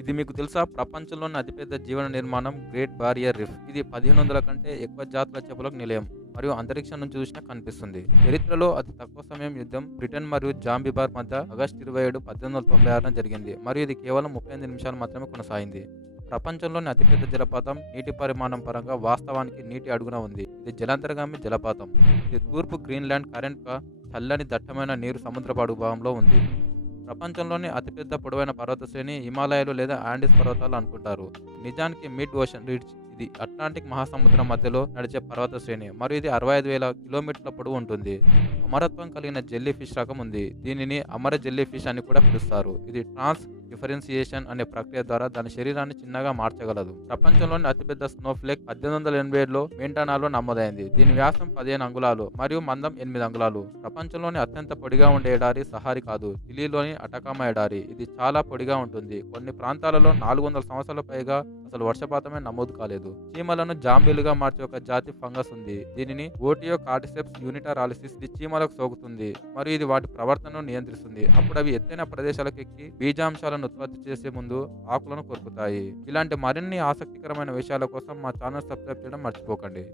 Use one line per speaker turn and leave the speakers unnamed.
ఇది మీకు తెలుసా? ప్రపంచంలోని అతిపెద్ద జీవన నిర్మాణం గ్రేట్ బారియర్ రిఫ్. ఇది పదిహేను వందల కంటే ఎక్కువ జాతుల చేపలకు నిలయం మరియు అంతరిక్షం నుంచి చూసినా కనిపిస్తుంది. చరిత్రలో అతి తక్కువ సమయం యుద్ధం బ్రిటన్ మరియు జాంబిబార్ మధ్య ఆగస్టు ఇరవై ఏడు పద్దెనిమిది వందల తొంభై ఆరున జరిగింది మరియు ఇది కేవలం ముప్పై ఎనిమిది నిమిషాలు మాత్రమే కొనసాగింది. ప్రపంచంలోని అతిపెద్ద జలపాతం నీటి పరిమాణం పరంగా వాస్తవానికి నీటి అడుగున ఉంది. ఇది జలాంతర్గామి జలపాతం. ఇది తూర్పు గ్రీన్లాండ్ కరెంట్గా చల్లని దట్టమైన నీరు సముద్రపు అడుగు భాగంలో ఉంది. ప్రపంచంలోనే అతిపెద్ద పొడవైన పర్వత శ్రేణి హిమాలయాలు లేదా ఆండీస్ పర్వతాలు అనుకుంటారు. నిజానికి మిడ్ ఓషన్ రిడ్జ్ ఇది అట్లాంటిక్ మహాసముద్రం మధ్యలో నడిచే పర్వత శ్రేణి. మరియు ఇది అరవై ఐదు వేల కిలోమీటర్ల పొడవు ఉంటుంది. అమరత్వం కలిగిన జెల్లీ ఫిష్ రకం ఉంది. దీనిని అమర జెల్లీ ఫిష్ అని కూడా పిలుస్తారు. ఇది ట్రాన్స్ డిఫరెన్సియేషన్ అనే ప్రక్రియ ద్వారా దాని శరీరాన్ని చిన్నగా మార్చగలదు. ప్రపంచంలోని అతిపెద్ద స్నోఫ్లేక్ పద్దెనిమిది వందల ఎనభై ఏడులో మెంటానాలో నమోదైంది. దీని వ్యాసం పదిహేను అంగుళాలు మరియు మందం ఎనిమిది అంగుళాలు. ప్రపంచంలోని అత్యంత పొడిగా ఉండే ఎడారి సహారి కాదు. చిలీలోని అటకామా ఎడారి. ఇది చాలా పొడిగా ఉంటుంది. కొన్ని ప్రాంతాలలో నాలుగు వందల సంవత్సరాల పైగా అసలు వర్షపాతమే నమోదు కాలేదు. చీమలను జాంబీలుగా మార్చే ఒక జాతి ఫంగస్ ఉంది. దీనిని ఓటియో కార్డిసెప్స్ యూనిటారాలిసిస్ ఇది చీమలకు సోకుతుంది. మరియు ఇది వాటి ప్రవర్తనను నియంత్రిస్తుంది. అప్పుడు అవి ఎత్తైన ప్రదేశాలకు ఎక్కి బీజాంశాలను ఉత్పత్తి చేసే ముందు ఆకులను కొరుకుతాయి. ఇలాంటి మరిన్ని ఆసక్తికరమైన విషయాల కోసం మా ఛానల్ సబ్స్క్రైబ్ చేయడం మర్చిపోకండి.